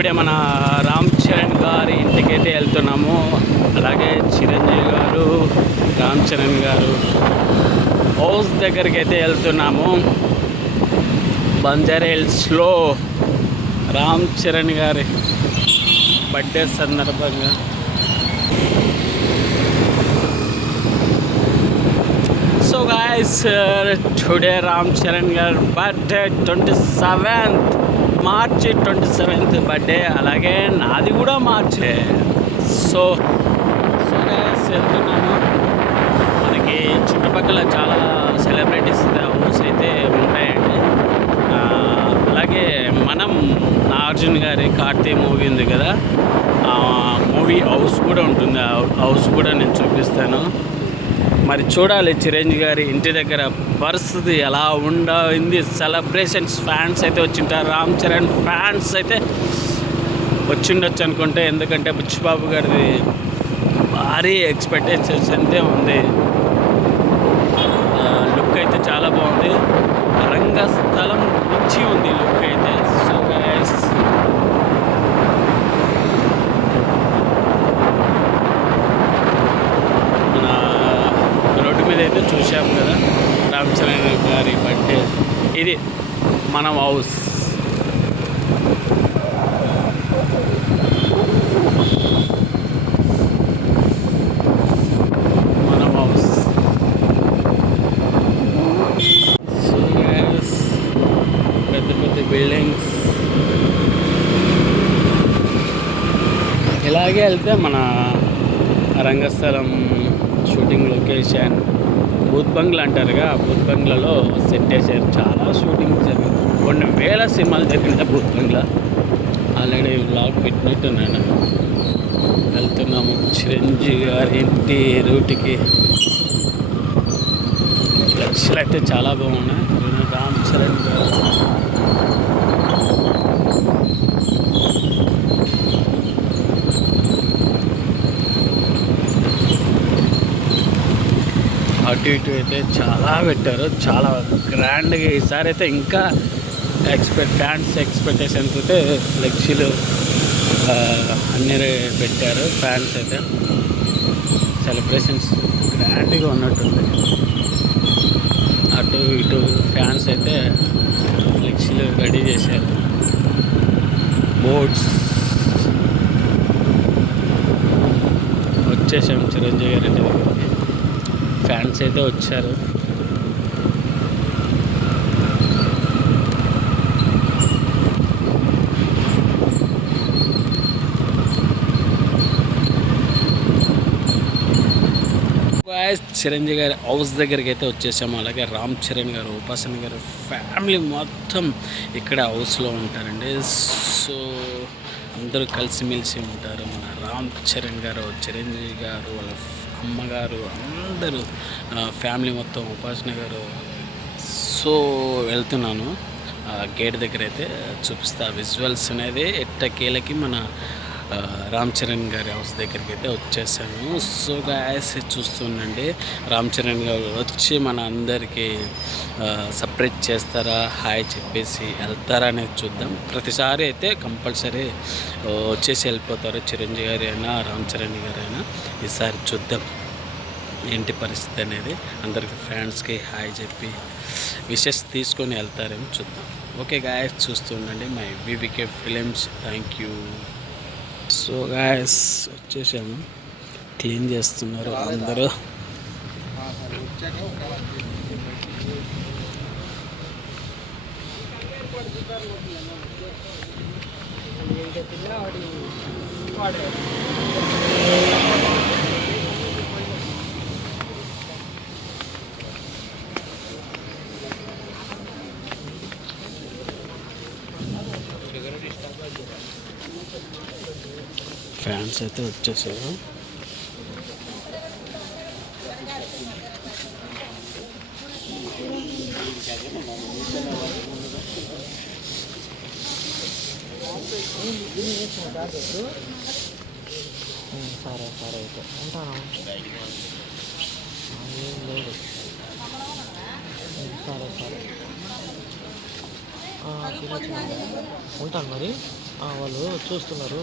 ఇప్పుడే మన రామ్ చరణ్ గారి ఇంటికైతే వెళ్తున్నాము. అలాగే చిరంజీవి గారు రామ్ చరణ్ గారు హౌస్ దగ్గరికి అయితే వెళ్తున్నాము. బంజారా హిల్స్లో రామ్ చరణ్ గారి బర్త్డే సందర్భంగా. So guys today uh, Ram Charan గారి birthday twenty seventh March twenty seventh birthday అలాగే నాది కూడా మార్చే. సో సో వెళ్తున్నాను మనకి చుట్టుపక్కల చాలా సెలబ్రిటీస్ హౌస్ అయితే ఉంటాయండి. అలాగే మనం నాగార్జున గారి కార్తీ మూవీ ఉంది కదా మూవీ హౌస్ కూడా ఉంటుంది. ఆ హౌస్ కూడా నేను చూపిస్తాను. మరి చూడాలి చిరంజీవి గారి ఇంటి దగ్గర పరిస్థితి ఎలా ఉండింది సెలబ్రేషన్స్ ఫ్యాన్స్ అయితే వచ్చింటారు. రామ్ చరణ్ ఫ్యాన్స్ అయితే వచ్చిండొచ్చు అనుకుంటే ఎందుకంటే బుచ్చిబాబు గారిది భారీ ఎక్స్పెక్టేషన్స్ అంతే ఉంది. లుక్ అయితే చాలా బాగుంది. రంగస్థలం నుంచి ఉంది లుక్ అయితే సో గైస్ మన రోడ్డు మీద అయితే చూసాము కదా రామ్ చరణ్ గారి బర్త్డే ఇది మన హౌస్ మనం హౌస్ పెద్ద పెద్ద బిల్డింగ్స్ ఇలాగే వెళ్తే మన Rangasthalam shooting location Bhoot bungalow అంటారుగా ఆ బూత్ బంగ్లాలో సెట్ చేశారు. చాలా షూటింగ్ జరిగింది. కొన్ని వేల సినిమాలు జరిగిందా బూత్ బంగ్లా. ఆల్రెడీ బ్లాగ్ పెట్టినట్టున్నాను. వెళ్తున్నాము. చిరంజీవి గారి ఇంటి రూట్కి లక్షలు అయితే చాలా బాగున్నాయి. రామ్ చరణ్ గారు. అటు ఇటు అయితే చాలా పెట్టారు. చాలా గ్రాండ్గా ఈసారి అయితే ఇంకా ఎక్స్పెక్ట్ ఫ్యాన్స్ ఎక్స్పెక్టేషన్స్ అయితే ఫ్లెక్సీలు అన్నీ పెట్టారు. ఫ్యాన్స్ అయితే సెలబ్రేషన్స్ గ్రాండ్గా ఉన్నట్టుంది. అటు ఇటు ఫ్యాన్స్ అయితే ఫ్లెక్సీలు రెడీ చేశారు. బోర్డ్స్ వచ్చేసాం చిరంజీవి గారి ఇంటి ఫ్యాన్స్ అయితే వచ్చారు. Guys, చిరంజీవి గారి హౌస్ దగ్గరికి అయితే వచ్చేసాము. అలాగే రామ్ చరణ్ గారు ఉపాసన గారు ఫ్యామిలీ మొత్తం ఇక్కడ హౌస్లో ఉంటారండి. సో అందరూ కలిసిమెలిసి ఉంటారు. మన రామ్ చరణ్ గారు చిరంజీవి గారు వాళ్ళ అమ్మగారు అందరూ ఫ్యామిలీ మొత్తం ఉపాసన గారు. సో వెళ్తున్నాను. ఆ గేట్ దగ్గర అయితే చూపిస్తా విజువల్స్ అనేది ఎట్టకేలకి మన రామ్ చరణ్ గారి హౌస్ దగ్గరికి అయితే వచ్చేసాను. సో గాయస్ చూస్తుండండి. రామ్ చరణ్ గారు వచ్చి మన అందరికీ సపరేట్ చేస్తారా హాయ్ చెప్పేసి వెళ్తారా అనేది చూద్దాం. ప్రతిసారి అయితే కంపల్సరీ వచ్చేసి వెళ్ళిపోతారు. చిరంజీవి గారు అయినా రామ్ చరణ్ గారు అయినా ఈసారి చూద్దాం. ఏంటి పరిస్థితి అనేది అందరికి ఫ్రెండ్స్కి హాయ్ చెప్పి విషెస్ తీసుకొని వెళ్తారేమో చూద్దాం. Okay guys చూస్తుండండి my VVK films. Thank you. So guys వచ్చేసాము. క్లీన్ చేస్తున్నారు అందరూ. ఫ్యాన్స్ అయితే వచ్చేసారు. సరే సరే అయితే ఉంటాను ఏం లేదు సరే సరే. ఉంటాను మరి. వాళ్ళు చూస్తున్నారు.